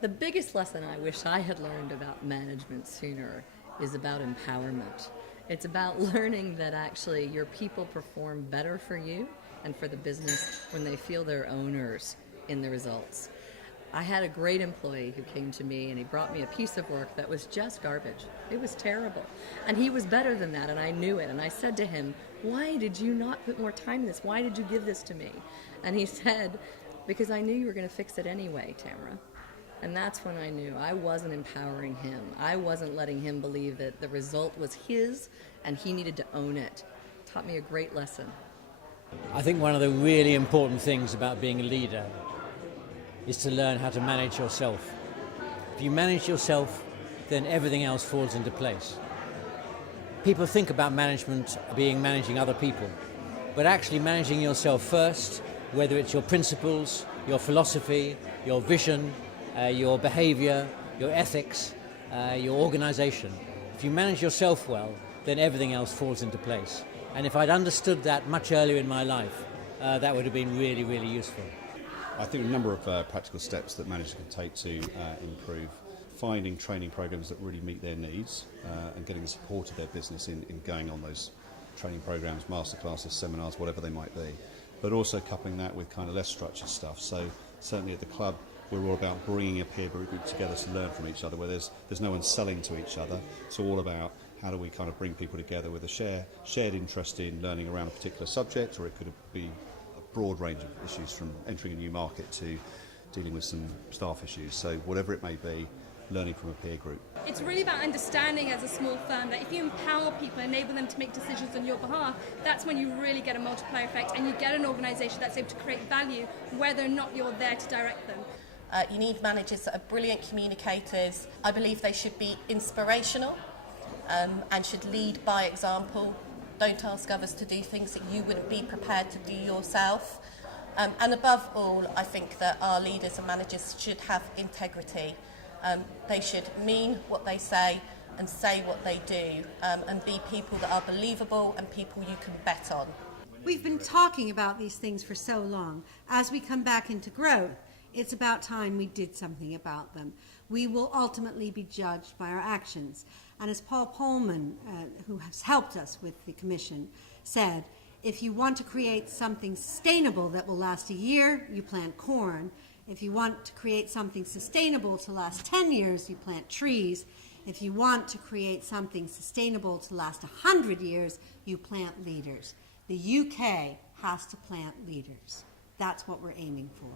The biggest lesson I wish I had learned about management sooner is about empowerment. It's about learning that actually your people perform better for you and for the business when they feel they're owners in the results. I had a great employee who came to me and he brought me a piece of work that was just garbage. It was terrible. And he was better than that, and I knew it. And I said to him, "Why did you not put more time in this? Why did you give this to me?" And he said, "Because I knew you were going to fix it anyway, Tamara." And that's when I knew I wasn't empowering him. I wasn't letting him believe that the result was his and he needed to own it. It taught me a great lesson. I think one of the really important things about being a leader is to learn how to manage yourself. If you manage yourself, then everything else falls into place. People think about management being managing other people, but actually managing yourself first, whether it's your principles, your philosophy, your vision, your behavior, your ethics, your organization. If you manage yourself well, then everything else falls into place. And if I'd understood that much earlier in my life, that would have been really, really useful. I think a number of practical steps that managers can take to improve, finding training programs that really meet their needs and getting the support of their business in going on those training programs, masterclasses, seminars, whatever they might be, but also coupling that with kind of less structured stuff. So certainly at the club, we're all about bringing a peer group together to learn from each other, where there's no one selling to each other. It's all about how do we kind of bring people together with a shared interest in learning around a particular subject, or it could be a broad range of issues from entering a new market to dealing with some staff issues. So whatever it may be, learning from a peer group. It's really about understanding as a small firm that if you empower people, enable them to make decisions on your behalf, that's when you really get a multiplier effect and you get an organisation that's able to create value whether or not you're there to direct them. You need managers that are brilliant communicators. I believe they should be inspirational and should lead by example. Don't ask others to do things that you wouldn't be prepared to do yourself. And above all, I think that our leaders and managers should have integrity. They should mean what they say and say what they do, and be people that are believable and people you can bet on. We've been talking about these things for so long. As we come back into growth, it's about time we did something about them. We will ultimately be judged by our actions. And as Paul Pullman, who has helped us with the commission, said, if you want to create something sustainable that will last a year, you plant corn. If you want to create something sustainable to last 10 years, you plant trees. If you want to create something sustainable to last 100 years, you plant leaders. The UK has to plant leaders. That's what we're aiming for.